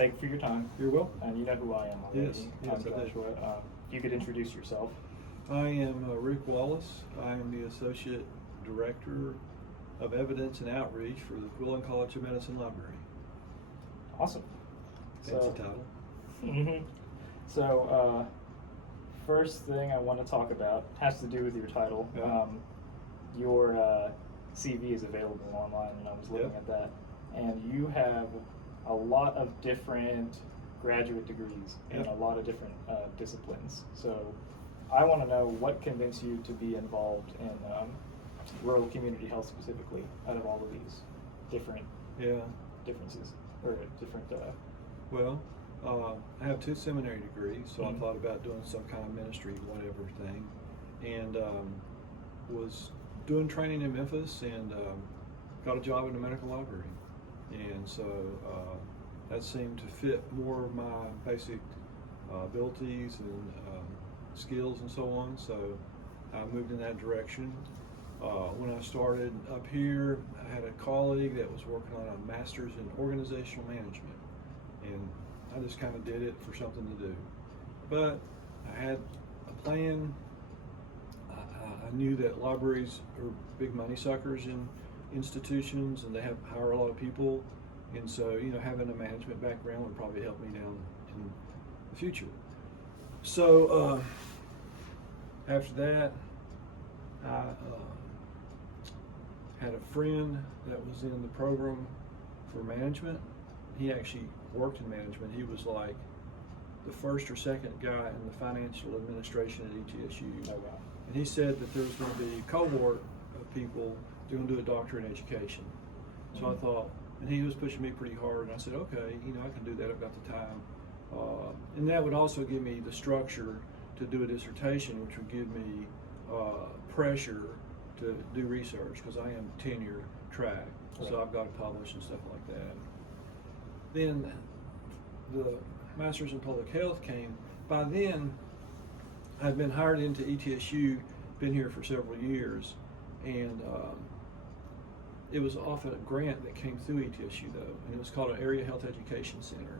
thank you for your time. You're welcome. And you know who I am already. Yes, I'm I do. Joshua. If you could introduce yourself. I am Rick Wallace. I am the Associate Director of Evidence and Outreach for the Quillen College of Medicine Library. Awesome. Fancy title. So, first thing I want to talk about has to do with your title. Yeah. Your CV is available online, and I was looking at that. And you have a lot of different graduate degrees in a lot of different disciplines. So I want to know what convinced you to be involved in rural community health specifically out of all of these different differences or different Well, I have 2 seminary degrees, so I Mhm. thought about doing some kind of ministry, whatever thing, and was doing training in Memphis and got a job in the medical library. And so that seemed to fit more of my basic abilities and skills and so on. So I moved in that direction. When I started up here, I had a colleague that was working on a master's in organizational management, and I just kind of did it for something to do. But I had a plan. I knew that libraries are big money suckers in institutions, and they hire a lot of people, and so having a management background would probably help me down in the future. So after that, I had a friend that was in the program for management. He actually worked in management. He was like the first or second guy in the financial administration at ETSU. Oh, wow. And he said that there was going to be a cohort of people going to do a doctorate in education. So I thought, and he was pushing me pretty hard, and I said, okay, I can do that, I've got the time. And that would also give me the structure to do a dissertation, which would give me pressure to do research, because I am tenure track, so I've got to publish and stuff like that. Then the Master's in Public Health came. By then, I'd been hired into ETSU, been here for several years, and it was off a grant that came through ETSU though, and it was called an Area Health Education Center.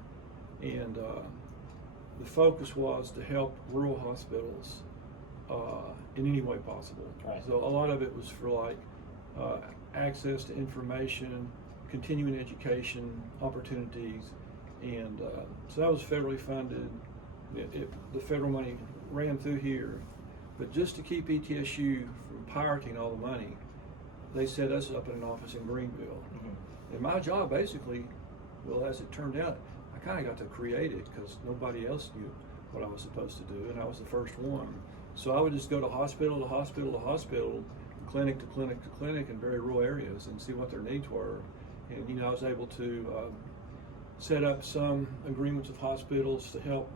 And the focus was to help rural hospitals in any way possible. Right. So a lot of it was for like access to information, continuing education opportunities, and so that was federally funded. The federal money ran through here, but just to keep ETSU from pirating all the money, they set us up in an office in Greenville. And my job basically, well, as it turned out, I kind of got to create it because nobody else knew what I was supposed to do, and I was the first one. So I would just go to hospital to hospital to hospital, clinic to clinic to clinic in very rural areas and see what their needs were. And I was able to set up some agreements with hospitals to help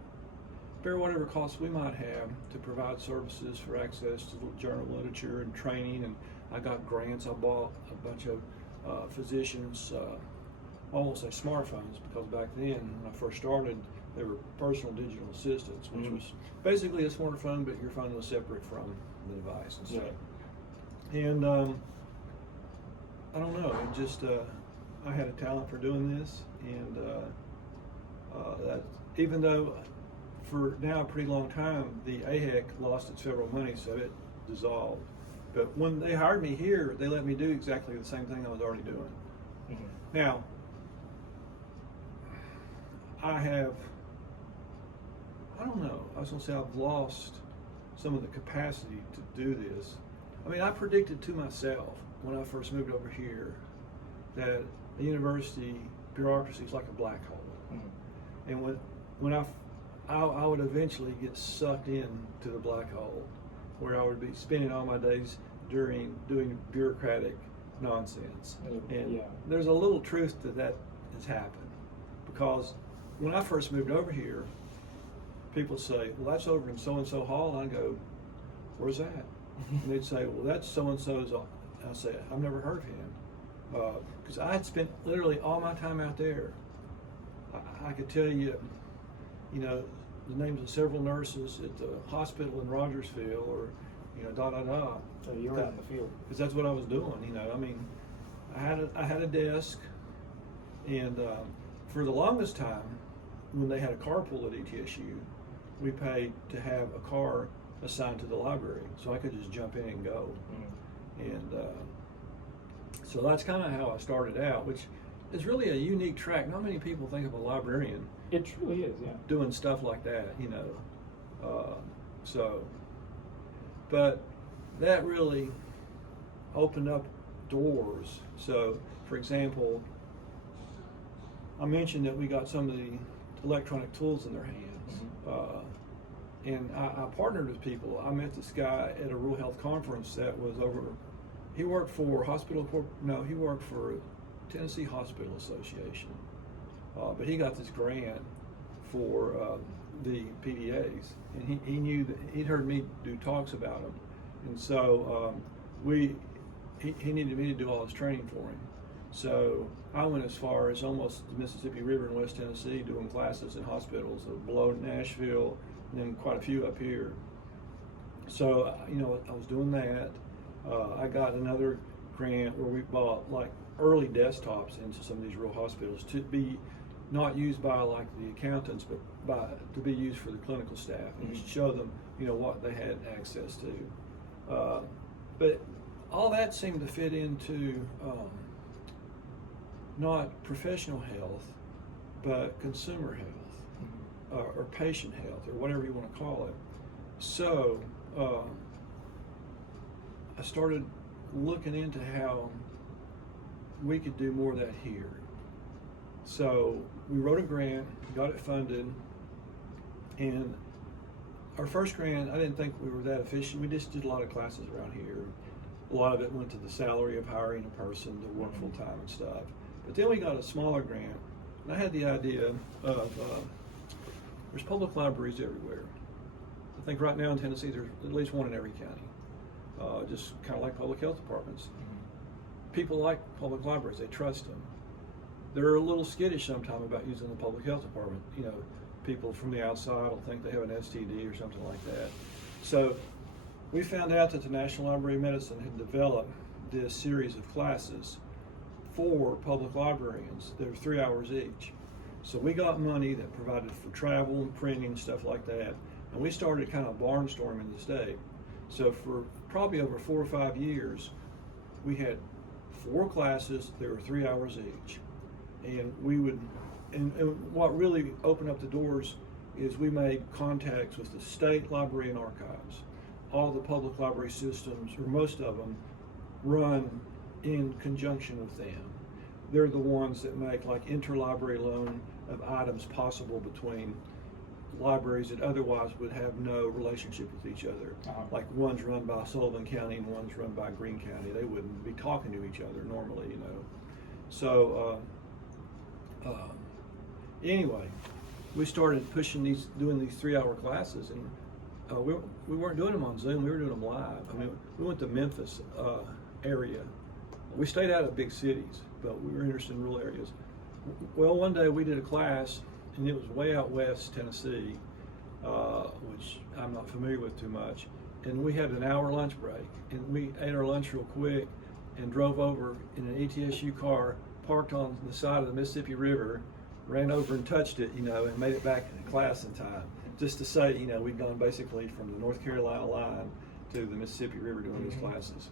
bear whatever costs we might have to provide services for access to journal literature and training. And I got grants. I bought a bunch of physicians, I won't say smartphones, because back then when I first started, they were personal digital assistants, which was basically a smartphone, but your phone was separate from the device and stuff. And I don't know, it just I had a talent for doing this, and that even though for now a pretty long time the AHEC lost its federal money, so it dissolved. But when they hired me here, they let me do exactly the same thing I was already doing. Now, I don't know, I was going to say I've lost some of the capacity to do this. I mean, I predicted to myself when I first moved over here that the university bureaucracy is like a black hole. And when I would eventually get sucked in to the black hole, where I would be spending all my days doing bureaucratic nonsense. And there's a little truth to that has happened, because when I first moved over here, people say, well, that's over in so-and-so hall, and I go, where's that? And they'd say, well, that's so-and-so's. I say, I've never heard of him, because I had spent literally all my time out there. I could tell you, the names of several nurses at the hospital in Rogersville, or So you were out in the field. because that's what I was doing. I mean, I had a desk, and for the longest time, when they had a carpool at ETSU, we paid to have a car assigned to the library, so I could just jump in and go. And so that's kind of how I started out, which is really a unique track. Not many people think of a librarian It truly is, yeah. doing stuff like that, but that really opened up doors. So, for example, I mentioned that we got some of the electronic tools in their hands. And I partnered with people. I met this guy at a rural health conference that was over, he worked for he worked for Tennessee Hospital Association. But he got this grant for the PDAs, and he knew that he'd heard me do talks about them. And so he needed me to do all his training for him. So I went as far as almost the Mississippi River in West Tennessee doing classes in hospitals below Nashville, and then quite a few up here. So, I was doing that. I got another grant where we bought like early desktops into some of these rural hospitals to be not used by like the accountants, but to be used for the clinical staff and show them, what they had access to. But all that seemed to fit into not professional health, but consumer health, or patient health, or whatever you want to call it. So I started looking into how we could do more of that here. So we wrote a grant, got it funded, and our first grant, I didn't think we were that efficient. We just did a lot of classes around here. A lot of it went to the salary of hiring a person to work full time and stuff. But then we got a smaller grant, and I had the idea of, there's public libraries everywhere. I think right now in Tennessee there's at least one in every county, just kind of like public health departments. People like public libraries, they trust them. They're a little skittish sometimes about using the public health department. People from the outside will think they have an STD or something like that. So we found out that the National Library of Medicine had developed this series of classes for public librarians. They were 3 hours each. So we got money that provided for travel and printing, stuff like that. And we started kind of barnstorming the state. So for probably over 4 or 5 years, we had 4 classes that were 3 hours each. And we would, and what really opened up the doors is we made contacts with the state library and archives. All the public library systems, or most of them, run in conjunction with them. They're the ones that make like interlibrary loan of items possible between libraries that otherwise would have no relationship with each other. Like one's run by Sullivan County and one's run by Greene County. They wouldn't be talking to each other normally, So anyway, we started doing these 3 hour classes, and we weren't doing them on Zoom, we were doing them live. I mean, we went to Memphis area. We stayed out of big cities, but we were interested in rural areas. Well, one day we did a class, and it was way out west Tennessee, which I'm not familiar with too much. And we had an hour lunch break, and we ate our lunch real quick and drove over in an ETSU car, parked on the side of the Mississippi River, ran over and touched it, and made it back to class in time. Just to say, we'd gone basically from the North Carolina line to the Mississippi River doing these classes.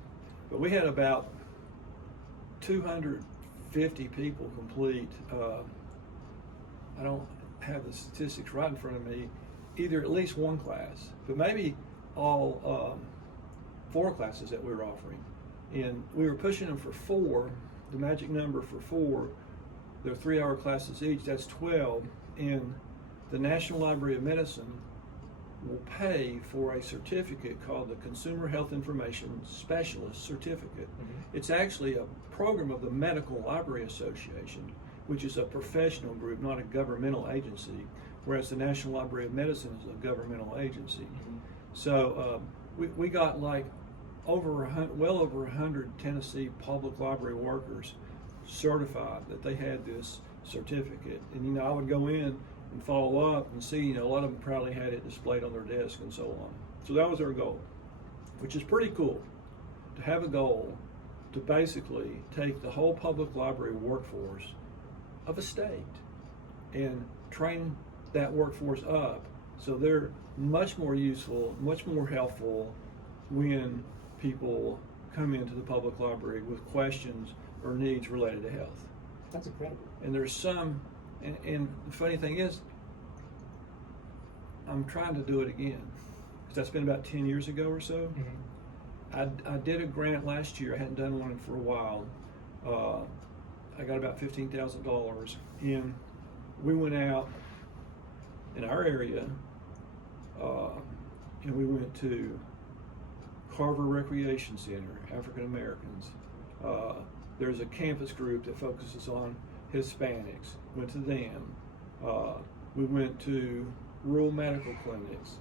But we had about 250 people complete. I don't have the statistics right in front of me, either at least one class, but maybe all 4 classes that we were offering. And we were pushing them for 4, the magic number for 4. They're 3 hour classes each, that's 12. And the National Library of Medicine will pay for a certificate called the Consumer Health Information Specialist Certificate. It's actually a program of the Medical Library Association, which is a professional group, not a governmental agency, whereas the National Library of Medicine is a governmental agency. So we got like well over 100 Tennessee public library workers certified that they had this certificate. And I would go in and follow up and see, a lot of them probably had it displayed on their desk and so on. So that was our goal, which is pretty cool, to have a goal to basically take the whole public library workforce of a state and train that workforce up, so they're much more useful, much more helpful when people come into the public library with questions or needs related to health. That's incredible. And there's some, and the funny thing is, I'm trying to do it again, because that's been about 10 years ago or so. I did a grant last year. I hadn't done one for a while. I got about $15,000, and we went out in our area, and we went to Carver Recreation Center, African Americans. There's a campus group that focuses on Hispanics. Went to them. We went to rural medical clinics.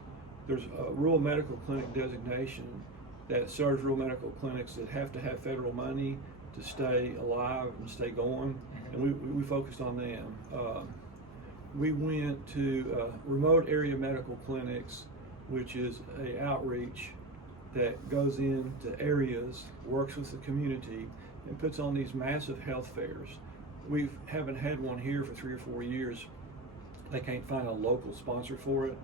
There's a rural medical clinic designation that serves rural medical clinics that have to have federal money to stay alive and stay going, and we focused on them. We went to remote area medical clinics, which is a outreach that goes into areas, works with the community, and puts on these massive health fairs. We haven't had one here for 3 or 4 years. They can't find a local sponsor for it.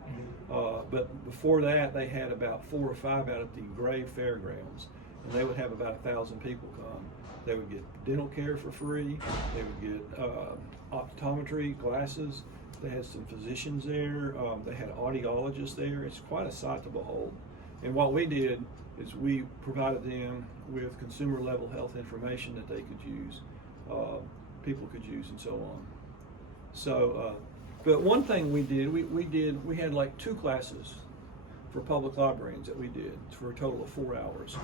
But before that, they had about 4 or 5 out at the Gray Fairgrounds, and they would have about 1,000 people come. They would get dental care for free. They would get optometry glasses. They had some physicians there. They had audiologists there. It's quite a sight to behold. And what we did is we provided them with consumer level health information that they could use, people could use, and so on. So, but one thing we did, we had like 2 classes for public librarians that we did for a total of 4 hours.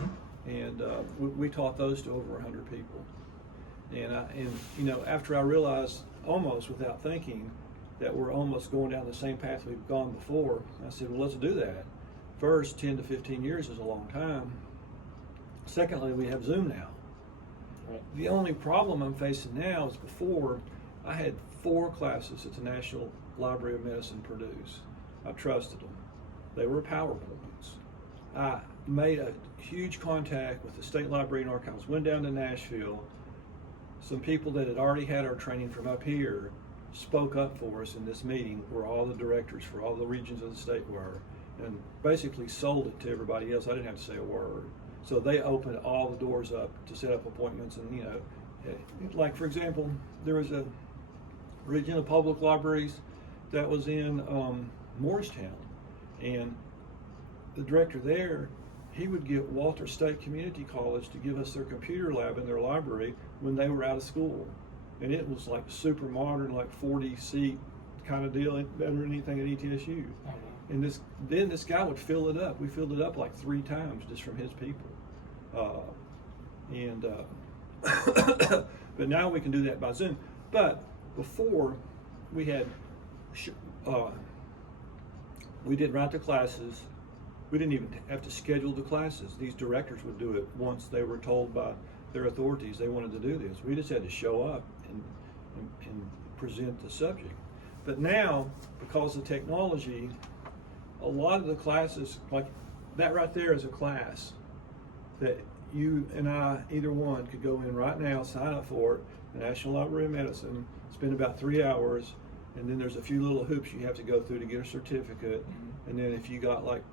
And we taught those to over 100 people. And you know, after I realized, almost without thinking, that we're almost going down the same path we've gone before, I said, well, let's do that. First, 10 to 15 years is a long time. Secondly, we have Zoom now. Right. The only problem I'm facing now is before, I had 4 classes that the National Library of Medicine produced. I trusted them. They were PowerPoints. I made a huge contact with the State Library and Archives, went down to Nashville. Some people that had already had our training from up here spoke up for us in this meeting, where all the directors for all the regions of the state were, and basically sold it to everybody else. I didn't have to say a word. So they opened all the doors up to set up appointments, and you know, like for example, there was a region of public libraries that was in Morristown, and the director there, he would get Walter State Community College to give us their computer lab in their library when they were out of school. And it was like super modern, like 40-seat kind of deal, better than anything at ETSU. And then this guy would fill it up. We filled it up like 3 times just from his people. But now we can do that by Zoom. But before, we had, we didn't write the classes. We didn't even have to schedule the classes. These directors would do it once they were told by their authorities they wanted to do this. We just had to show up and present the subject. But now, because of technology, a lot of the classes, like that right there is a class that you and I, either one, could go in right now, sign up for it, the National Library of Medicine, spend about 3 hours, and then there's a few little hoops you have to go through to get a certificate. And then if you got like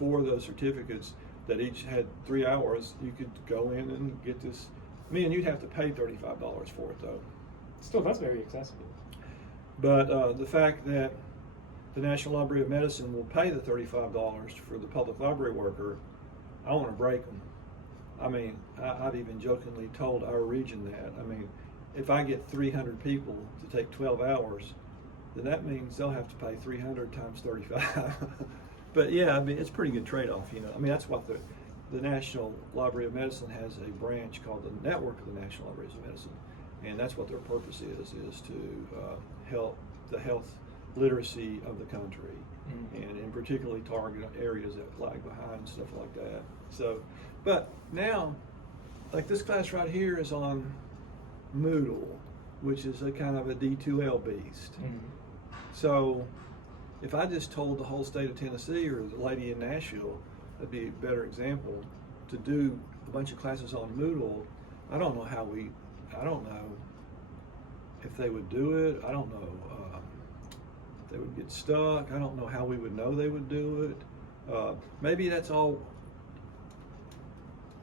4 of those certificates that each had 3 hours, you could go in and get this. And you'd have to pay $35 for it though. Still, that's very accessible. But the fact that the National Library of Medicine will pay the $35 for the public library worker, I want to break them. I mean, I've even jokingly told our region that. I mean, if I get 300 people to take 12 hours, then that means they'll have to pay 300 times 35. But yeah, I mean, it's a pretty good trade-off, you know. I mean, that's what the National Library of Medicine has a branch called the Network of the National Libraries of Medicine, and that's what their purpose is to help the health literacy of the country, and particularly target areas that lag behind and stuff like that. So, but now, like this class right here is on Moodle, which is a kind of a D2L beast. So if I just told the whole state of Tennessee or the lady in Nashville, that'd be a better example, to do a bunch of classes on Moodle, I don't know if they would do it. I don't know. would get stuck. I don't know how we would know they would do it. Maybe that all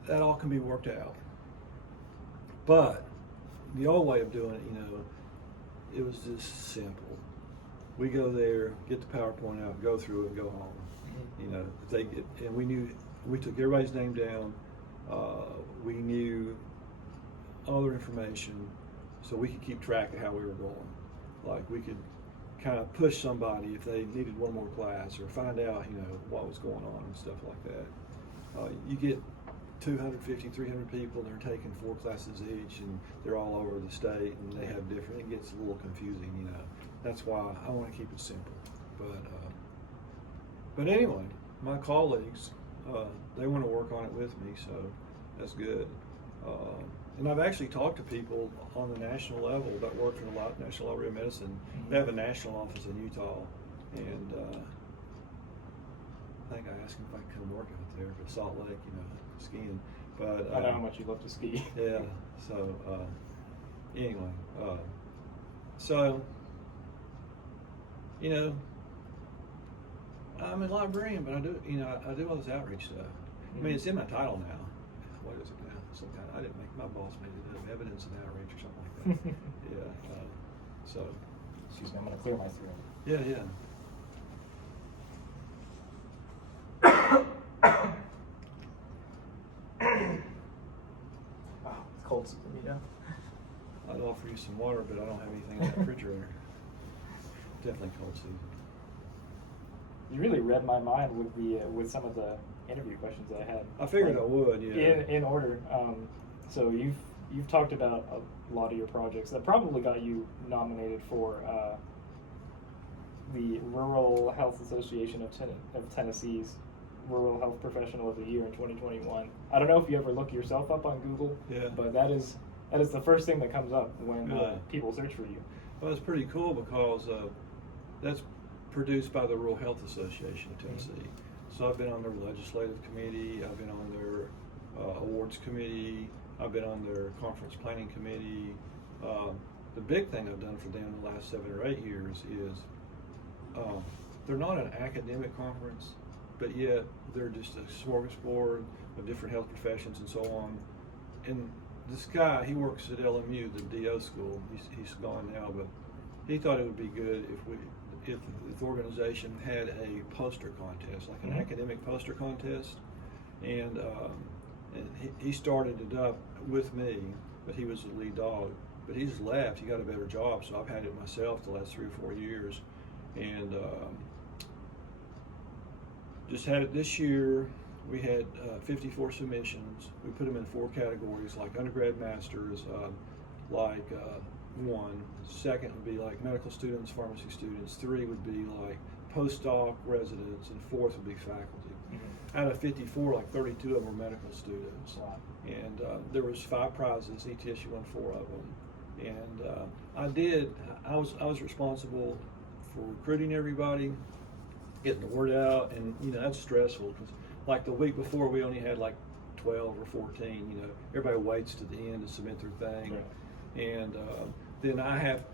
can be worked out. But the old way of doing it, it was just simple. We go there, get the PowerPoint out, go through it, and go home. And we took everybody's name down. We knew all their information, so we could keep track of how we were going. Like, we could kind of push somebody if they needed one more class, or find out, what was going on and stuff like that. You get 250, 300 people, and they're taking 4 classes each, and they're all over the state, and they have different, it gets a little confusing, That's why I want to keep it simple. But anyway, my colleagues, they want to work on it with me, so that's good. And I've actually talked to people on the national level that work for the National Library of Medicine. They have a national office in Utah, and I think I asked them if I could come work out there, but Salt Lake, skiing. But I know how much you love to ski. Yeah. So anyway, so I'm a librarian, but I do all this outreach stuff. I mean, it's in my title now. What is it now? Some kind I didn't make my boss made it up. Evidence and outreach or something like that. Yeah. So. Excuse me, I'm going to clear my throat. Yeah. Wow, it's cold for me now. I'd offer you some water, but I don't have anything in the refrigerator. Definitely cold season. You really read my mind with some of the interview questions that I had. I figured I would, yeah. In order. So you've talked about a lot of your projects that probably got you nominated for the Rural Health Association of Tennessee's Rural Health Professional of the Year in 2021. I don't know if you ever look yourself up on Google, but that is the first thing that comes up when people search for you. Well, it's pretty cool because that's produced by the Rural Health Association of Tennessee. So I've been on their legislative committee, I've been on their awards committee, I've been on their conference planning committee. The big thing I've done for them in the last 7 or 8 years is they're not an academic conference, but yet they're just a smorgasbord of different health professions and so on. And this guy, he works at LMU, the DO school. He's gone now, but he thought it would be good if the organization had a poster contest, like an academic poster contest. And he started it up with me, but he was the lead dog. But he just left. He got a better job, so I've had it myself the last 3 or 4 years. And just had it this year. We had 54 submissions. We put them in 4 categories, like undergrad, masters, like 1. Second would be like medical students, pharmacy students. 3 would be like postdoc residents, and 4th would be faculty. Out of 54, like 32 of them were medical students. Wow. And there was 5 prizes. ETSU won 4 of them. And I was responsible for recruiting everybody, getting the word out, and that's stressful because like the week before we only had like 12 or 14. Everybody waits to the end to submit their thing. Right. And then I have to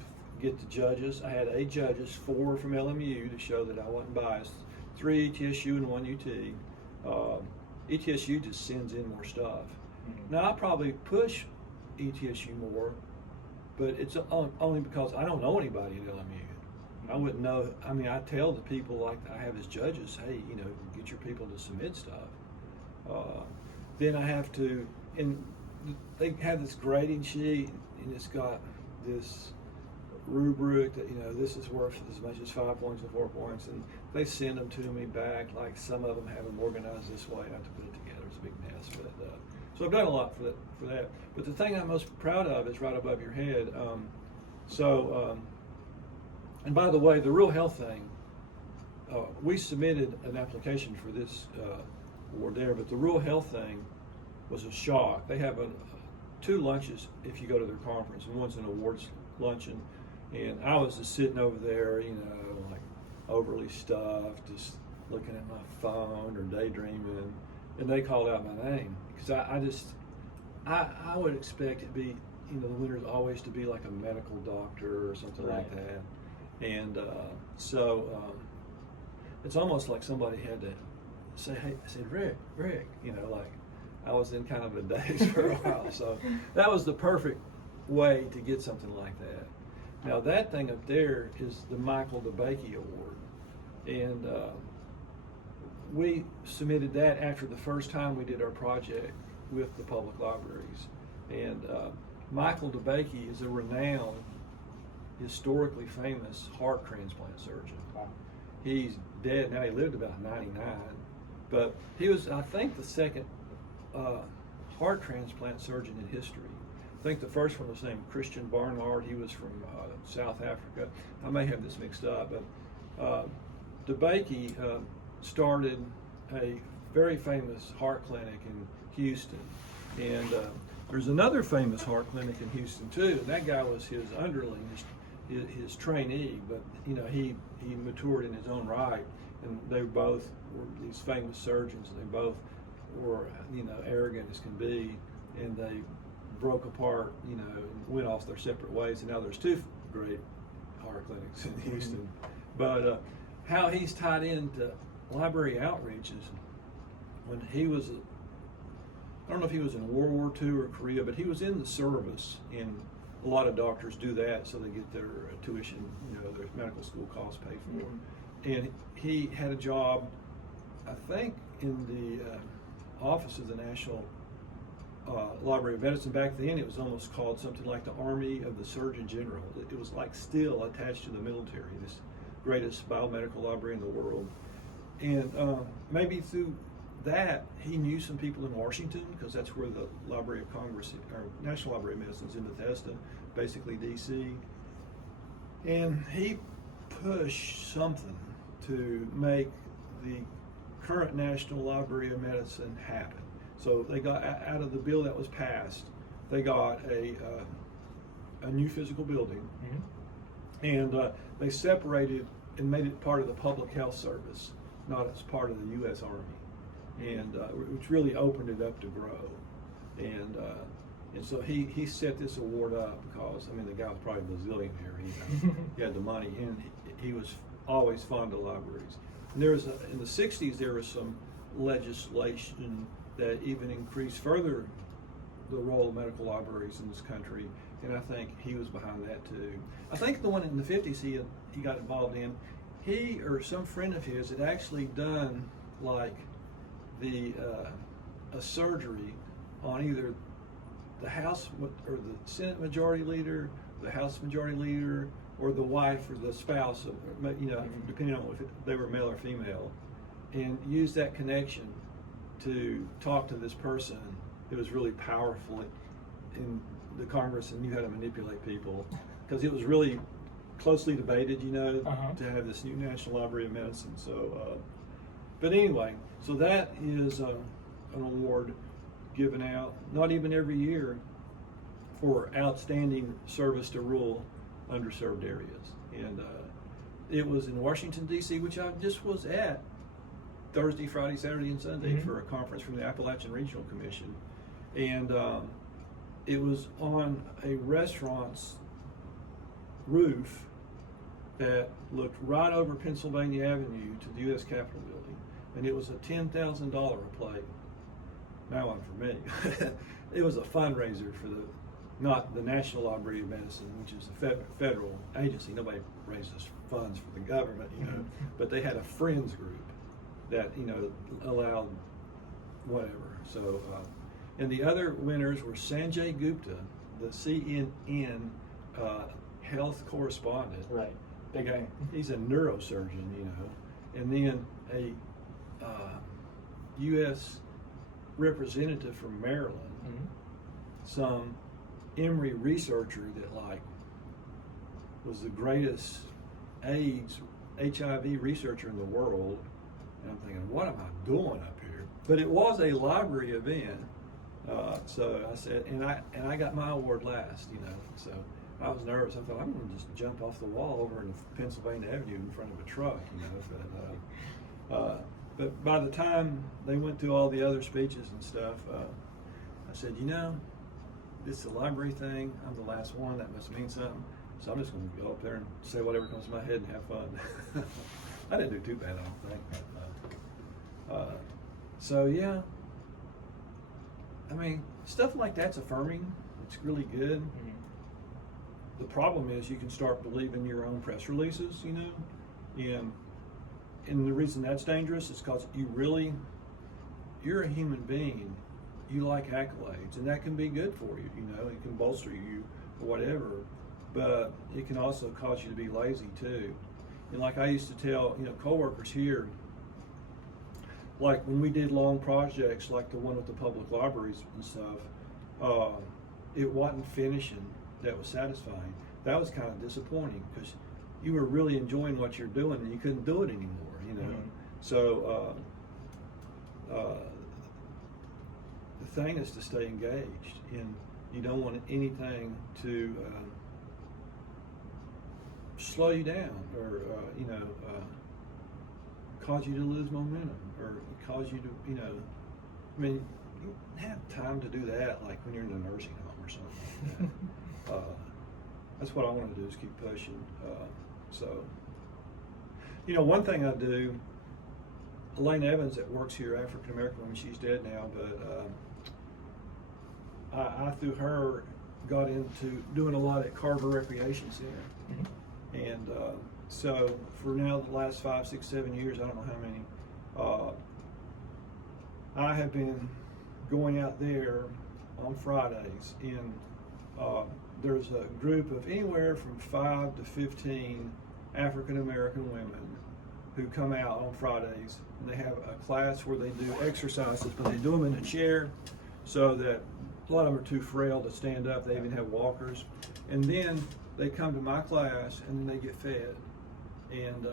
get the judges. I had 8 judges, 4 from LMU to show that I wasn't biased, 3 ETSU and 1 UT. ETSU just sends in more stuff. Now I probably push ETSU more, but it's only because I don't know anybody at LMU. I wouldn't know. I mean, I tell the people like I have as judges, hey, get your people to submit stuff. Then I have to, and they have this grading sheet, and it's got this rubric that this is worth as much as 5 points and 4 points, and they send them to me back. Like some of them have them organized this way. I have to put it together. It's a big mess, but so I've done a lot for that. But the thing I'm most proud of is right above your head. And by the way, the Rural Health thing, we submitted an application for this award there, but the Rural Health thing was a shock. They have 2 lunches if you go to their conference, and one's an awards luncheon. And I was just sitting over there, like overly stuffed, just looking at my phone or daydreaming, and they called out my name because I would expect it to be, the winner's always to be like a medical doctor or something like that. And so it's almost like somebody had to say, hey, I said, Rick, like I was in kind of a daze for a while. So that was the perfect way to get something like that. Now that thing up there is the Michael DeBakey Award. And we submitted that after the first time we did our project with the public libraries. And Michael DeBakey is a renowned, historically famous heart transplant surgeon. Wow. He's dead now. He lived about 99, but he was, I think, the second heart transplant surgeon in history. I think the first one was named Christian Barnard. He was from South Africa. I may have this mixed up, but DeBakey started a very famous heart clinic in Houston, and there's another famous heart clinic in Houston too. That guy was his underling, his trainee, but he matured in his own right, and they both were these famous surgeons, and they both were arrogant as can be, and they broke apart, and went off their separate ways, and now there's two great heart clinics in Houston. But how he's tied into library outreach is when he was, I don't know if he was in World War II or Korea, but he was in the service, and a lot of doctors do that so they get their tuition, their medical school costs paid for. Mm-hmm. And he had a job, I think, in the office of the National Library of Medicine. Back then it was almost called something like the Army of the Surgeon General. It was like still attached to the military, this greatest biomedical library in the world. And maybe through that he knew some people in Washington, because that's where the Library of Congress, or National Library of Medicine, is in Bethesda, basically DC. And he pushed something to make the current National Library of Medicine happen. So they got out of the bill that was passed, they got a new physical building, mm-hmm. and they separated and made it part of the Public Health Service, not as part of the U.S. Army, and which really opened it up to grow. And so he set this award up because, the guy was probably a bazillionaire. He had the money, and he was always fond of libraries. And there was in the 60s, there was some legislation that even increased further the role of medical libraries in this country, and I think he was behind that too. I think the one in the 50s he got involved in, he or some friend of his had actually done like a surgery on either the House or the Senate Majority Leader, the House Majority Leader, or the wife or the spouse, depending on if they were male or female, and used that connection to talk to this person who was really powerful in the Congress and knew how to manipulate people, because it was really closely debated, to have this new National Library of Medicine. So, but anyway, so that is an award given out, not even every year, for outstanding service to rural underserved areas. And it was in Washington, D.C., which I just was at Thursday, Friday, Saturday, and Sunday, mm-hmm. for a conference from the Appalachian Regional Commission. And it was on a restaurant's roof that looked right over Pennsylvania Avenue to the U.S. Capitol building. And it was a $10,000 a plate. Now one for me. It was a fundraiser for not the National Library of Medicine, which is a federal agency. Nobody raises funds for the government, mm-hmm. but they had a friends group that allowed whatever. So, and the other winners were Sanjay Gupta, the CNN health correspondent. Right, big guy. He's a neurosurgeon, and then a U.S. representative from Maryland, mm-hmm. some Emory researcher that was the greatest HIV researcher in the world. And I'm thinking, what am I doing up here? But it was a library event, so I said, and I got my award last, So I was nervous. I thought, I'm going to just jump off the wall over in Pennsylvania Avenue in front of a truck, But by the time they went through all the other speeches and stuff, I said, this is a library thing. I'm the last one. That must mean something. So I'm just going to go up there and say whatever comes to my head and have fun. I didn't do too bad, I don't think. So yeah, I mean, stuff like that's affirming. It's really good. Mm-hmm. The problem is you can start believing your own press releases, you know, and the reason that's dangerous is because you're a human being. You like accolades, and that can be good for you, you know. It can bolster you or whatever, but it can also cause you to be lazy too. And like I used to tell, you know, coworkers here, like when we did long projects like the one with the public libraries and stuff, it wasn't finishing that was satisfying. That was kind of disappointing because you were really enjoying what you're doing and you couldn't do it anymore, you know. Mm-hmm. So the thing is to stay engaged, and you don't want anything to slow you down or cause you to lose momentum or cause you to, you know, I mean, you don't have time to do that like when you're in a nursing home or something like that. That's what I want to do is keep pushing. So, you know, one thing I do, Elaine Evans that works here, African American woman, she's dead now, but I through her got into doing a lot at Carver Recreation Center. Mm-hmm. And so for now the last 5, 6, 7 years, I don't know how many, I have been going out there on Fridays, and there's a group of anywhere from 5 to 15 African American women who come out on Fridays, and they have a class where they do exercises, but they do them in a chair so that a lot of them are too frail to stand up. They even have walkers. And then they come to my class and then they get fed. And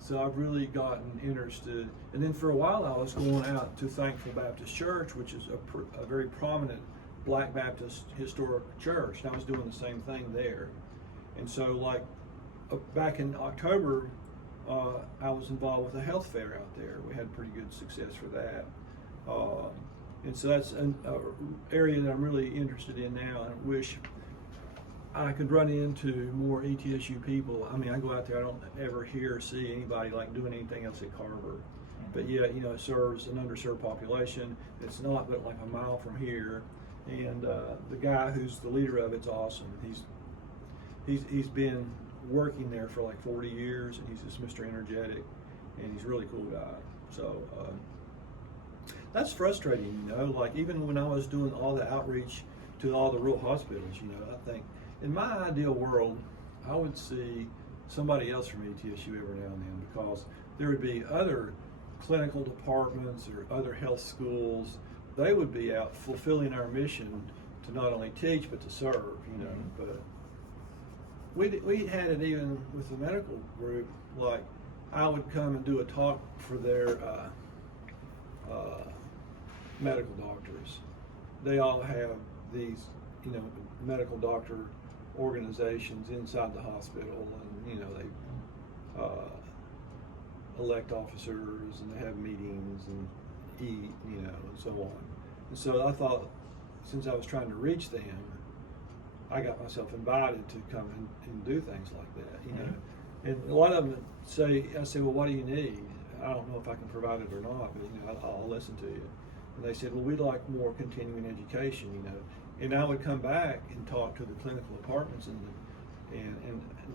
so I've really gotten interested. And then for a while I was going out to Thankful Baptist Church, which is a very prominent Black Baptist historic church. And I was doing the same thing there. And so like back in October, I was involved with a health fair out there. We had pretty good success for that. And so that's an area that I'm really interested in now, and I wish I could run into more ETSU people. I mean, I go out there, I don't ever hear or see anybody like doing anything else at Carver. But yeah, you know, it serves an underserved population. It's not but like a mile from here. And the guy who's the leader of it's awesome. He's been working there for like 40 years, and he's just Mr. Energetic, and he's a really cool guy. So that's frustrating, you know, like even when I was doing all the outreach to all the rural hospitals, you know, I think in my ideal world, I would see somebody else from ETSU every now and then, because there would be other clinical departments or other health schools. They would be out fulfilling our mission to not only teach but to serve, you know. But we had it even with the medical group. Like I would come and do a talk for their medical doctors. They all have these, you know, medical doctor organizations inside the hospital, and you know they elect officers and they have meetings and eat, you know, and so on. And so I thought, since I was trying to reach them, I got myself invited to come and do things like that, you know. And a lot of them I say, well, what do you need? I don't know if I can provide it or not, but you know, I'll listen to you. And they said, well, we'd like more continuing education, you know. And I would come back and talk to the clinical departments, and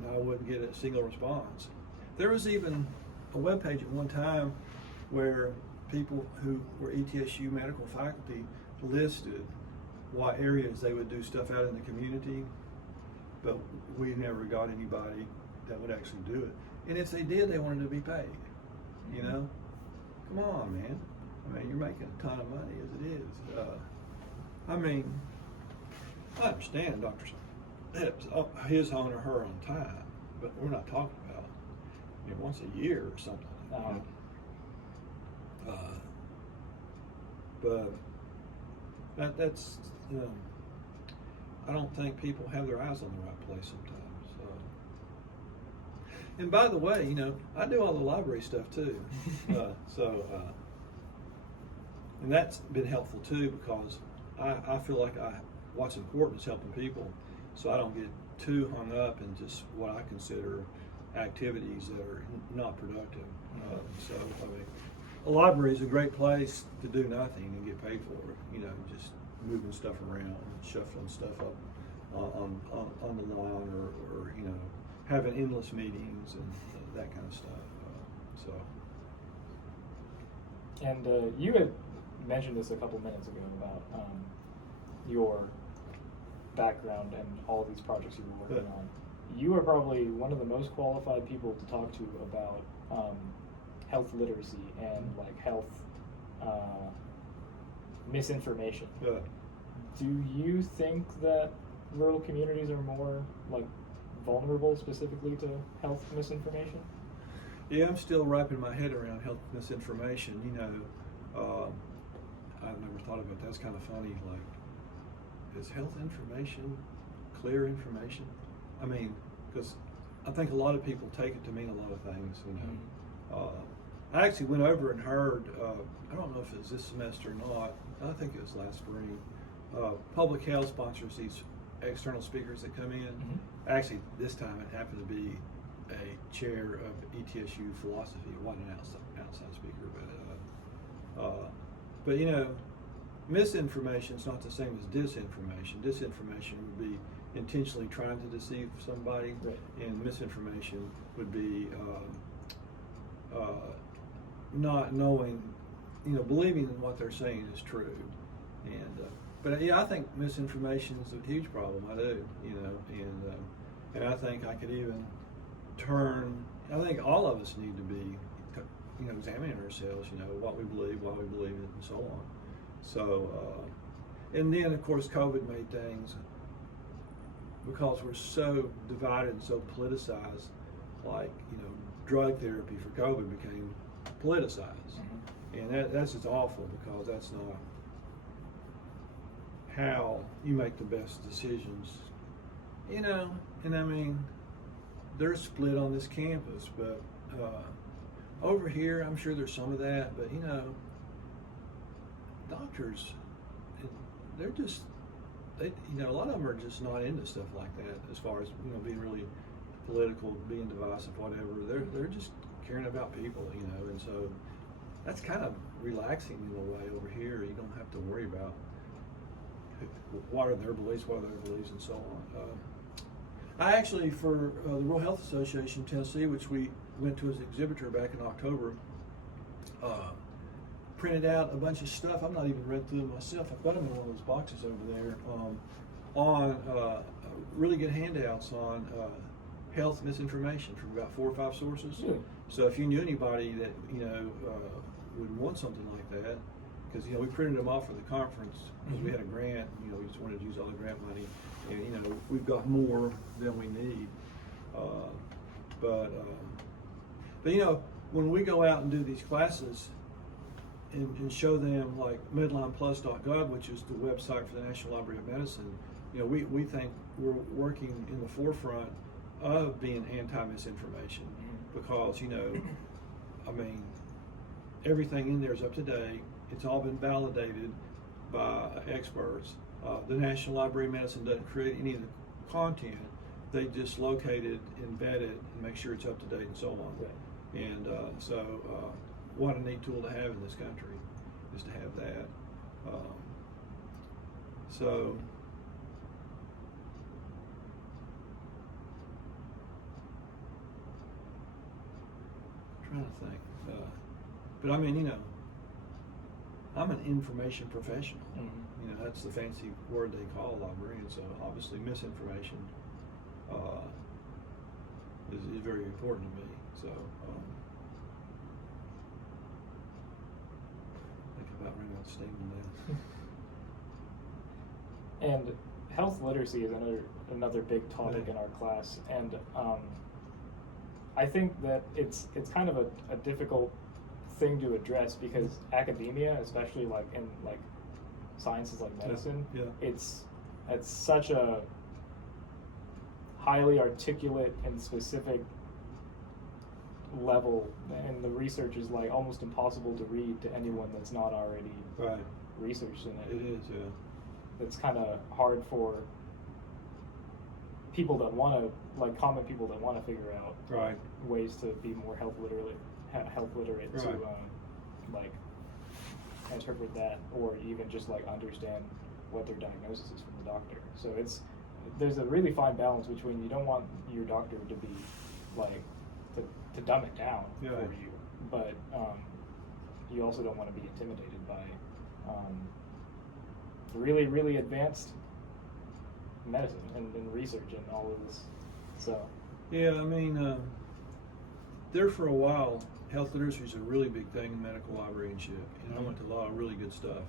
I wouldn't get a single response. There was even a webpage at one time where people who were ETSU medical faculty listed what areas they would do stuff out in the community, but we never got anybody that would actually do it. And if they did, they wanted to be paid, you know? Come on, man. I mean, you're making a ton of money as it is. I mean, I understand Dr. His own or her own time, but we're not talking about, you know, once a year or something. But that's, you know, I don't think people have their eyes on the right place sometimes. And by the way, you know, I do all the library stuff too. And that's been helpful too, because I feel like what's important is helping people, so I don't get too hung up in just what I consider activities that are not productive. So I mean, a library is a great place to do nothing and get paid for it. You know, just moving stuff around, shuffling stuff up on the line, or you know, having endless meetings and that kind of stuff. And you had mentioned this a couple minutes ago about your background and all these projects you were working on. You are probably one of the most qualified people to talk to about health literacy and like health misinformation. Yeah. Do you think that rural communities are more like vulnerable specifically to health misinformation? Yeah, I'm still wrapping my head around health misinformation. You know, I've never thought about that. That's kind of funny. Like, is health information clear information? I mean, because I think a lot of people take it to mean a lot of things. You know, I actually went over and heard. I don't know if it was this semester or not. I think it was last spring. Public health sponsors these external speakers that come in. Mm-hmm. Actually, this time it happened to be a chair of ETSU philosophy. It wasn't an outside speaker, but you know, misinformation is not the same as disinformation. Disinformation would be intentionally trying to deceive somebody, right. And misinformation would be not knowing, you know, believing in what they're saying is true. And but yeah, I think misinformation is a huge problem. I do, you know, and I think I could even I think all of us need to be, you know, examining ourselves, you know, what we believe, why we believe it, and so on. So, and then of course COVID made things, because we're so divided and so politicized, like, you know, drug therapy for COVID became politicized. Mm-hmm. And that's just awful, because that's not how you make the best decisions, you know. And I mean, they're split on this campus, but over here, I'm sure there's some of that. But you know, doctors, they're just, you know, a lot of them are just not into stuff like that. As far as, you know, being really political, being divisive, whatever. They're just caring about people, you know. And so that's kind of relaxing in a way over here. You don't have to worry about what are their beliefs, and so on. I actually, for the Rural Health Association of Tennessee, which we went to as exhibitor back in October, printed out a bunch of stuff. I've not even read through them myself. I've got them in one of those boxes over there, on really good handouts on health misinformation from about 4 or 5 sources. Yeah. So if you knew anybody that, you know, would want something like that, because, you know, we printed them off for the conference because we had a grant. You know, we just wanted to use all the grant money, and you know, we've got more than we need. But you know, when we go out and do these classes and show them like medlineplus.gov, which is the website for the National Library of Medicine, you know, we think we're working in the forefront of being anti-misinformation, because, you know, I mean, everything in there is up to date. It's all been validated by experts. The National Library of Medicine doesn't create any of the content. They just locate it and vet it and make sure it's up to date and so on. Right. And so what a neat tool to have in this country is to have that. So I'm trying to think. But I mean, you know, I'm an information professional. Mm-hmm. You know, that's the fancy word they call librarians. So obviously, misinformation is very important to me. So I think about running out of steam on that. And health literacy is another big topic in our class, and I think that it's kind of a difficult thing to address, because academia, especially like in like sciences like medicine, it's at such a highly articulate and specific level, and the research is like almost impossible to read to anyone that's not already researched in it. It is, yeah. It's kind of hard for people that want to, like common people that want to figure out Right. ways to be more health literate Right. to like interpret that, or even just like understand what their diagnosis is from the doctor. So there's a really fine balance between, you don't want your doctor to be like to dumb it down Yeah. for you, but you also don't want to be intimidated by really, really advanced medicine and research and all of this. So Yeah, I mean, there for a while, health literacy is a really big thing in medical librarianship, and I went to a lot of really good stuff,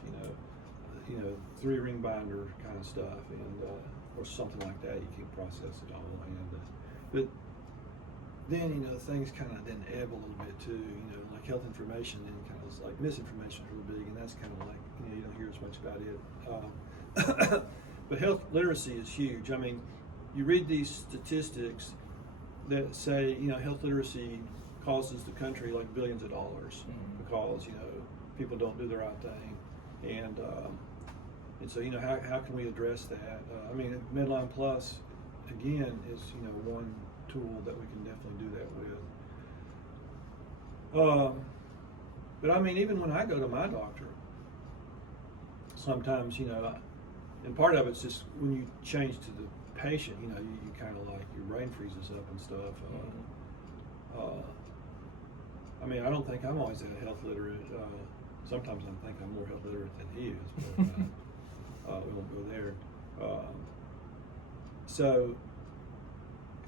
you know, 3-ring binder kind of stuff, and or something like that. You can process it all, and but then things kind of then ebb a little bit too. Like health information, then kind of like misinformation is really big, and that's kind of like you don't hear as much about it. But health literacy is huge. I mean, you read these statistics that say health literacy causes the country like billions of dollars because people don't do the right thing, and so how can we address that? I mean, Medline Plus again is one tool that we can definitely do that with. But I mean, even when I go to my doctor, sometimes and part of it's just when you change to the patient, you kind of like your brain freezes up and stuff. I mean, I don't think I'm always that health literate. Sometimes I think I'm more health literate than he is, but we won't go there. So,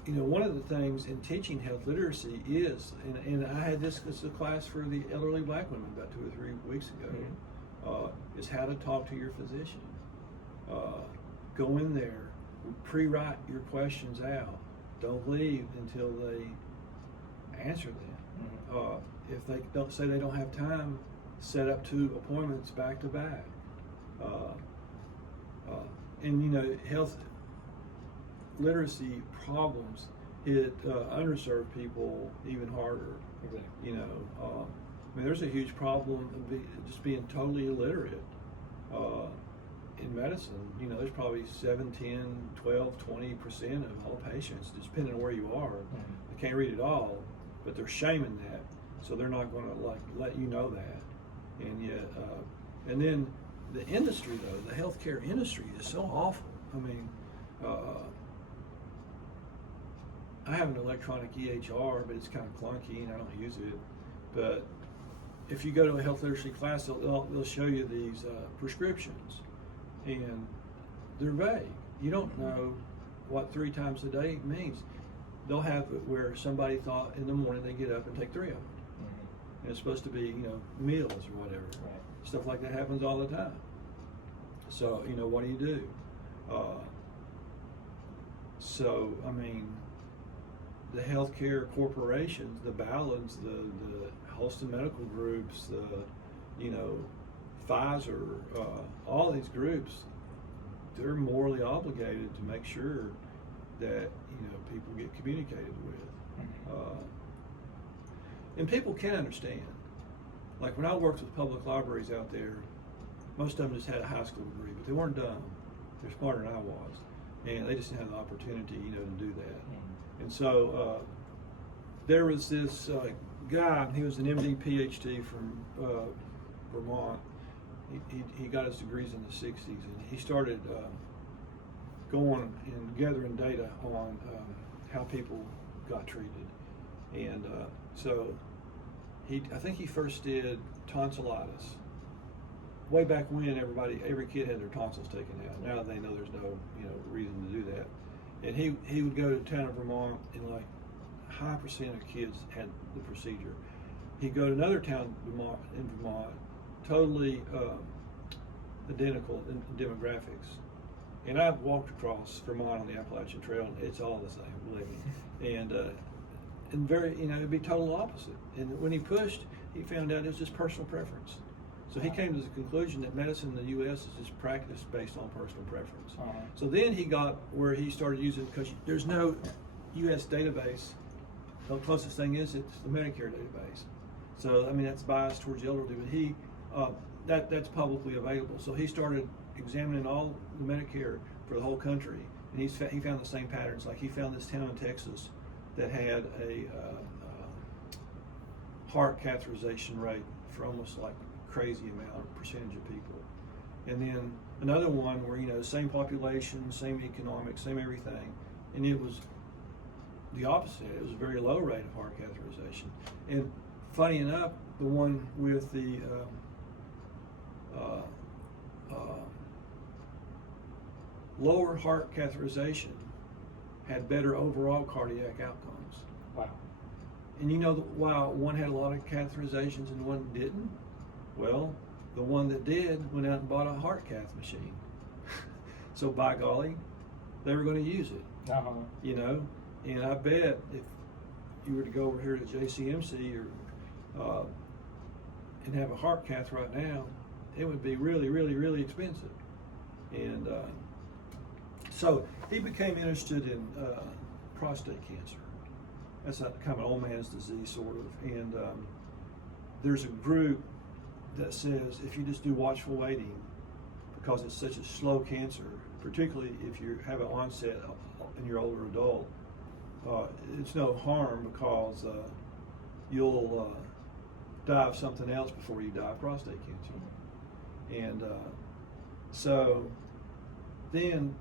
one of the things in teaching health literacy is, and I had this as a class for the elderly black women about 2 or 3 weeks ago, is how to talk to your physician. Go in there, pre-write your questions out. Don't leave until they answer them. If they don't say they don't have time, set up 2 appointments back to back. And health literacy problems hit underserved people even harder. Exactly. I mean, there's a huge problem of just being totally illiterate in medicine. There's probably 7, 10, 12, 20% of all patients, just depending on where you are, they can't read it all, but they're shaming that, so they're not going to let you know that. And yet, and then the industry though, the healthcare industry is so awful. I mean, I have an electronic EHR, but it's kind of clunky and I don't use it. But if you go to a health literacy class, they'll show you these prescriptions, and they're vague. You don't know what 3 times a day means. They'll have it where somebody thought in the morning they get up and take 3 of them. And it's supposed to be, meals or whatever. Right. Stuff like that happens all the time. So, what do you do? So, I mean, the healthcare corporations, the Balance, the Holston Medical Groups, Pfizer, all these groups, they're morally obligated to make sure that people get communicated with, and people can understand. Like when I worked with public libraries out there, most of them just had a high school degree, but they weren't dumb. They're smarter than I was, and they just didn't have the opportunity, to do that. And so there was this guy. He was an MD, PhD from Vermont. He got his degrees in the 60s, and he started going and gathering data on how people got treated. And so I think he first did tonsillitis. Way back when, every kid had their tonsils taken out. Now they know there's no reason to do that. And he would go to the town of Vermont, and like high percent of kids had the procedure. He'd go to another town in Vermont, totally identical in demographics. And I've walked across Vermont on the Appalachian Trail, and it's all the same, believe me. And very, it'd be total opposite. And when he pushed, he found out it was just personal preference. So he came to the conclusion that medicine in the U.S. is just practiced based on personal preference. So then he got where he started using, because there's no U.S. database. The closest thing is it's the Medicare database. So I mean that's biased towards the elderly, but he that's publicly available. So he started examining all the Medicare for the whole country and he found the same patterns. Like he found this town in Texas that had a heart catheterization rate for almost like crazy amount of percentage of people, and then another one where, you know, same population, same economics, same everything, and it was the opposite. It was a very low rate of heart catheterization. And funny enough, the one with the lower heart catheterization had better overall cardiac outcomes. Wow. And you know why one had a lot of catheterizations and one didn't? Well, the one that did went out and bought a heart cath machine. So by golly, they were going to use it. Uh-huh. You know, and I bet if you were to go over here to JCMC or and have a heart cath right now, it would be really, really, really expensive. And so he became interested in prostate cancer. That's kind of an old man's disease, sort of. And there's a group that says if you just do watchful waiting, because it's such a slow cancer, particularly if you have an onset and you're older adult, it's no harm because you'll die of something else before you die of prostate cancer. And so then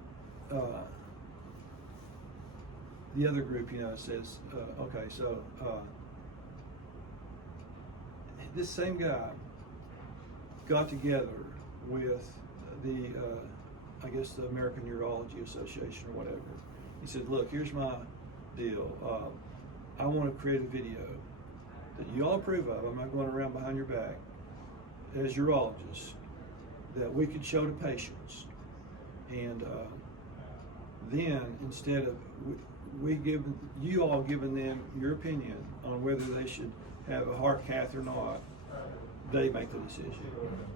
the other group, you know, says, okay, so this same guy got together with the, I guess the American Urology Association or whatever. He said, look, here's my deal. I want to create a video that you all approve of. I'm not going around behind your back as urologists, that we could show to patients. And then instead of we give you all giving them your opinion on whether they should have a heart cath or not, they make the decision.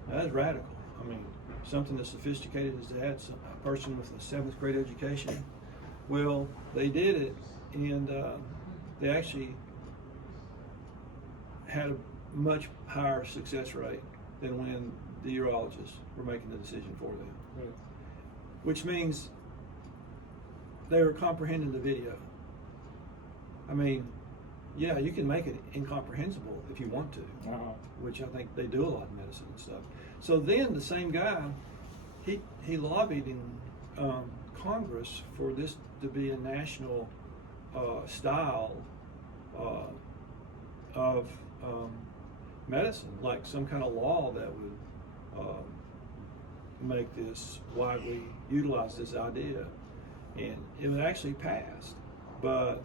Now, that's radical. I mean, something as sophisticated as that, a person with a 7th grade education. Well, they did it, and they actually had a much higher success rate than when the urologists were making the decision for them. Right. Which means they were comprehending the video. I mean, yeah, you can make it incomprehensible if you want to, which I think they do a lot in medicine and stuff. So then the same guy, he lobbied in Congress for this to be a national style of medicine, like some kind of law that would make this widely utilize this idea. And it was actually passed, but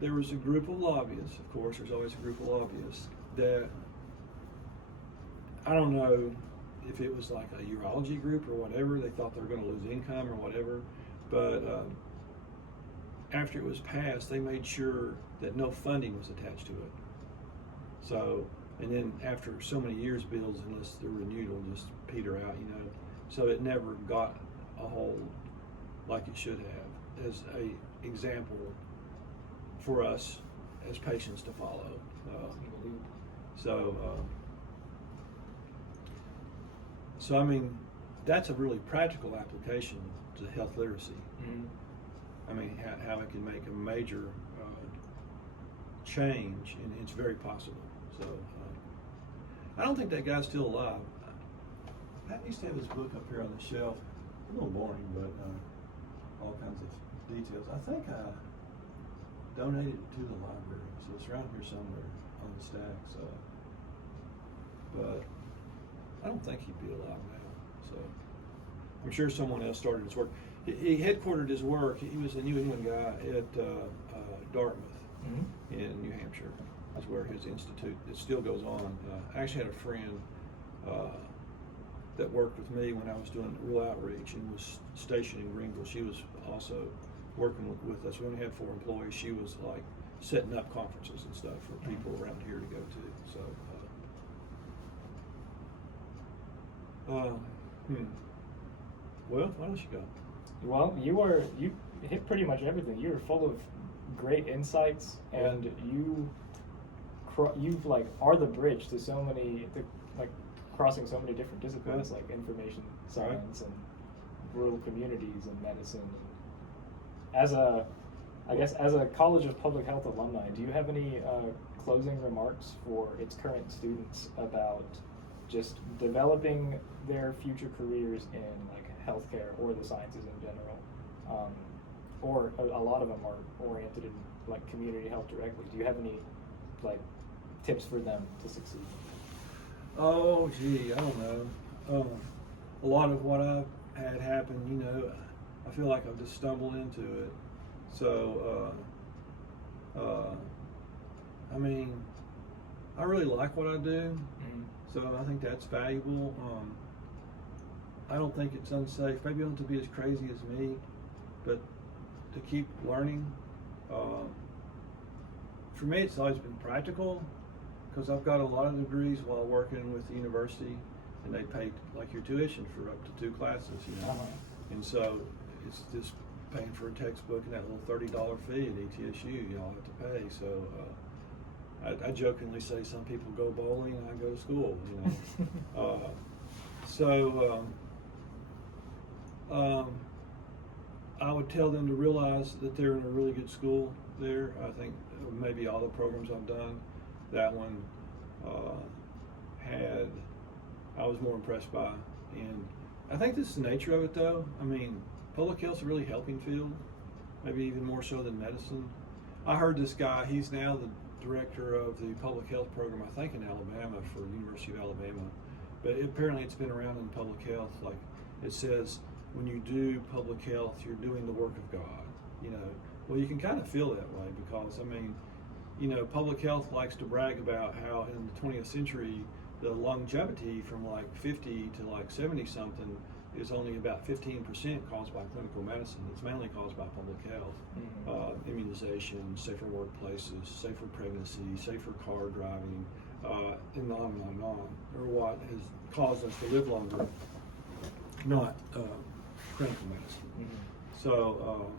there was a group of lobbyists, of course, there's always a group of lobbyists, that I don't know if it was like a urology group or whatever, they thought they were going to lose income or whatever, but after it was passed, they made sure that no funding was attached to it. So, and then after so many years, bills, unless they're renewed, will just peter out, you know. So it never got a hold like it should have, as a example for us as patients to follow. So I mean, that's a really practical application to health literacy. Mm-hmm. I mean, how it can make a major change, and it's very possible. So I don't think that guy's still alive. I used to have his book up here on the shelf. A little boring, but all kinds of details. I think I donated it to the library, so it's around here somewhere on the stack. So, but I don't think he'd be alive now. So I'm sure someone else started his work. He headquartered his work. He was a New England guy at Dartmouth in New Hampshire. That's where his institute, it still goes on. I actually had a friend that worked with me when I was doing rural outreach and was stationed in Greenville. She was also working with us. We only had 4 employees. She was like setting up conferences and stuff for people around here to go to. So, well, why don't you go? Well, you hit pretty much everything. You were full of great insights, and you've like are the bridge to so many, like crossing so many different disciplines, like information science and rural communities in medicine. As a, I guess, as a College of Public Health alumni, do you have any closing remarks for its current students about just developing their future careers in like healthcare or the sciences in general? Or a lot of them are oriented in like community health directly. Do you have any like tips for them to succeed? Oh, gee, I don't know. A lot of what I've had happen, you know, I feel like I've just stumbled into it. So, I mean, I really like what I do, so I think that's valuable. I don't think it's unsafe. Maybe I don't have to be as crazy as me, but to keep learning. For me, it's always been practical, because I've got a lot of degrees while working with the university, and they pay like your tuition for up to 2 classes, you know. And so it's just paying for a textbook and that little $30 fee at ETSU you all have to pay. So I jokingly say some people go bowling and I go to school, you know. I would tell them to realize that they're in a really good school there. I think maybe all the programs I've done, that one I was more impressed by. And I think this is the nature of it, though. I mean, public health is a really helping field, maybe even more so than medicine. I heard this guy, he's now the director of the public health program, I think in Alabama, for the University of Alabama. But apparently it's been around in public health. Like it says, when you do public health, you're doing the work of God, you know. Well, you can kind of feel that way because, I mean, you know, public health likes to brag about how in the 20th century, the longevity from like 50 to like 70 something is only about 15% caused by clinical medicine. It's mainly caused by public health. Immunization, safer workplaces, safer pregnancy, safer car driving, and on and on and on, are what has caused us to live longer, not clinical medicine. So,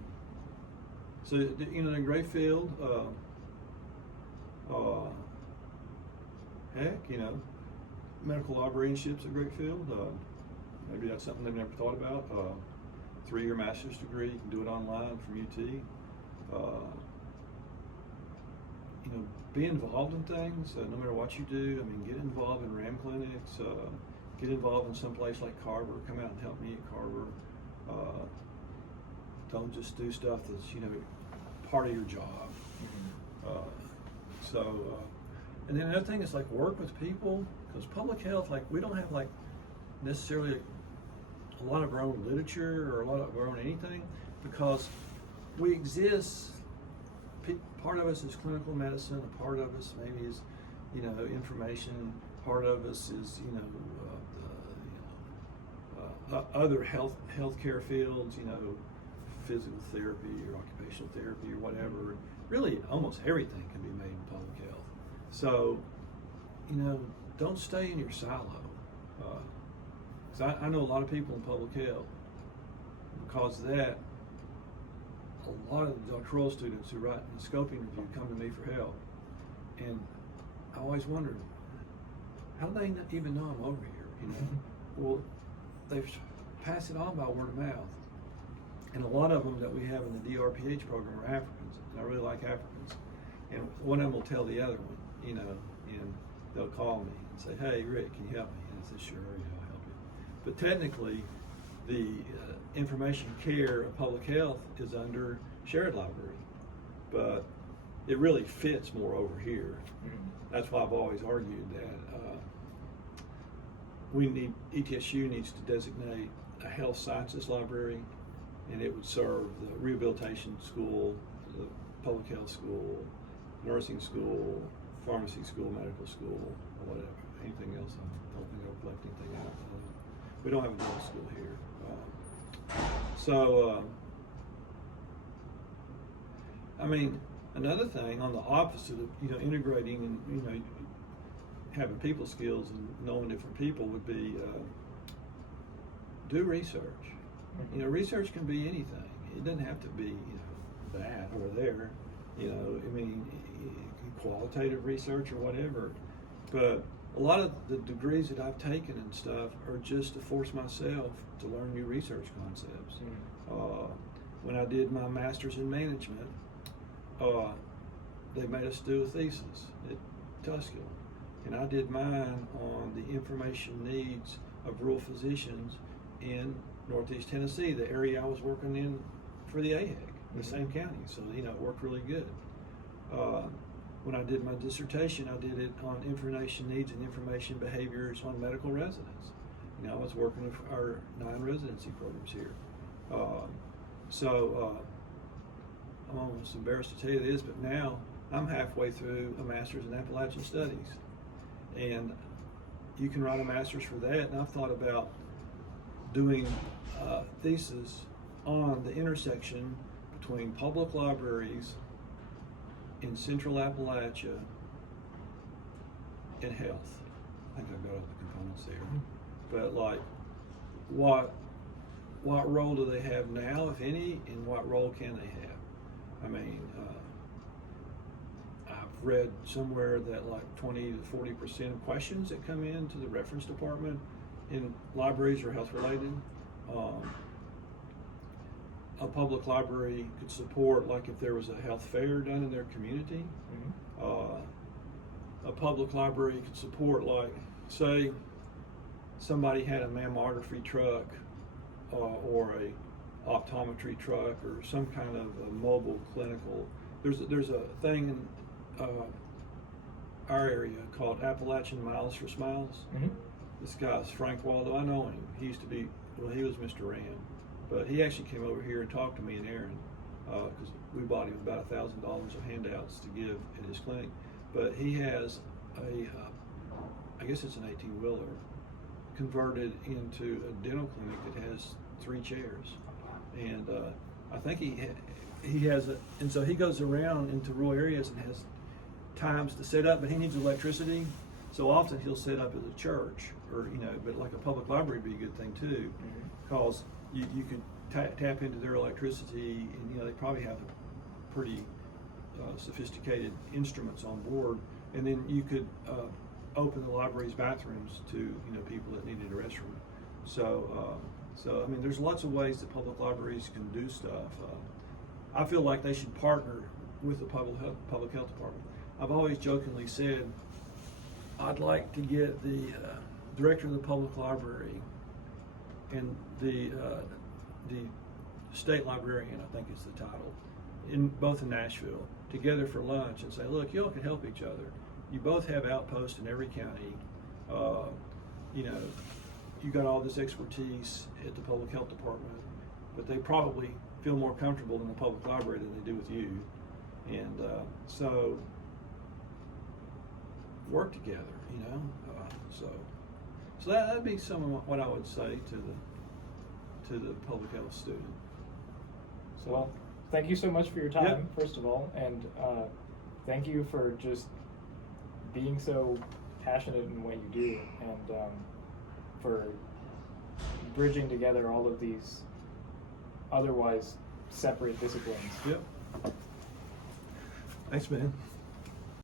you know, in a great field, heck, you know, medical librarianship's a great field. Maybe that's something they've never thought about. 3-year master's degree, you can do it online from UT. You know, be involved in things, no matter what you do. I mean, get involved in RAM clinics, get involved in some place like Carver, come out and help me at Carver. Don't just do stuff that's, you know, part of your job. And then another thing is like work with people, because public health, like we don't have like necessarily a lot of our own literature or a lot of our own anything, because we exist. Part of us is clinical medicine, a part of us maybe is, you know, information, part of us is, you know, other healthcare fields, you know, physical therapy or occupational therapy or whatever. Really, almost everything can be made in public health. So, you know, don't stay in your silo. Because I know a lot of people in public health. Because of that, a lot of the doctoral students who write the scoping review come to me for help. And I always wondered, how do they not even know I'm over here? You know, well, they pass it on by word of mouth. And a lot of them that we have in the DRPH program are Africans, and I really like Africans. And one of them will tell the other one, you know, and they'll call me and say, "Hey, Rick, can you help me?" And I say, "Sure, you know, I'll help you." But technically, the information care of public health is under shared library, but it really fits more over here. That's why I've always argued that ETSU needs to designate a health sciences library, and it would serve the rehabilitation school, the public health school, nursing school, pharmacy school, medical school, or whatever. Anything else, I don't think I've left anything out. We don't have a medical school here. I mean, another thing on the opposite of, you know, integrating and, you know, having people skills and knowing different people would be do research. You know, research can be anything. It doesn't have to be, you know, that or there. You know, I mean, qualitative research or whatever. But a lot of the degrees that I've taken and stuff are just to force myself to learn new research concepts. When I did my master's in management, they made us do a thesis at Tuskegee, and I did mine on the information needs of rural physicians in Northeast Tennessee, the area I was working in for the AHEC, the same county. So it worked really good. When I did my dissertation, I did it on information needs and information behaviors on medical residents. I was working with our 9 residency programs here. I'm almost embarrassed to tell you this, but now I'm halfway through a master's in Appalachian Studies. And you can write a master's for that, and I've thought about doing a thesis on the intersection between public libraries in Central Appalachia and health. I think I've got all the components there. But like, what role do they have now, if any, and what role can they have? I mean, I've read somewhere that like 20 to 40% of questions that come into the reference department in libraries are health related. A public library could support, like if there was a health fair done in their community. A public library could support, like, say somebody had a mammography truck or a optometry truck or some kind of a mobile clinical. There's a thing in our area called Appalachian Miles for Smiles. This guy's Frank Waldo. I know him. He used to be, he was Mr. Ram. But he actually came over here and talked to me and Aaron because we bought him about $1,000 of handouts to give at his clinic. But he has I guess it's an 18-wheeler converted into a dental clinic that has 3 chairs. And I think he has it, and so he goes around into rural areas and has times to set up, but he needs electricity. So often he'll set up as a church, or but like a public library would be a good thing too, because you could tap into their electricity, and they probably have pretty sophisticated instruments on board, and then you could open the library's bathrooms to people that needed a restroom. So I mean, there's lots of ways that public libraries can do stuff. I feel like they should partner with the public health department. I've always jokingly said I'd like to get the director of the public library and the state librarian, I think is the title, both in Nashville, together for lunch and say, look, y'all can help each other. You both have outposts in every county. You got all this expertise at the public health department, but they probably feel more comfortable in the public library than they do with you. And so work together, so that'd be some of what I would say to the public health student. So, well, thank you so much for your time, Yep. first of all, and thank you for just being so passionate in what you do, and for bridging together all of these otherwise separate disciplines. Yep. Thanks, man.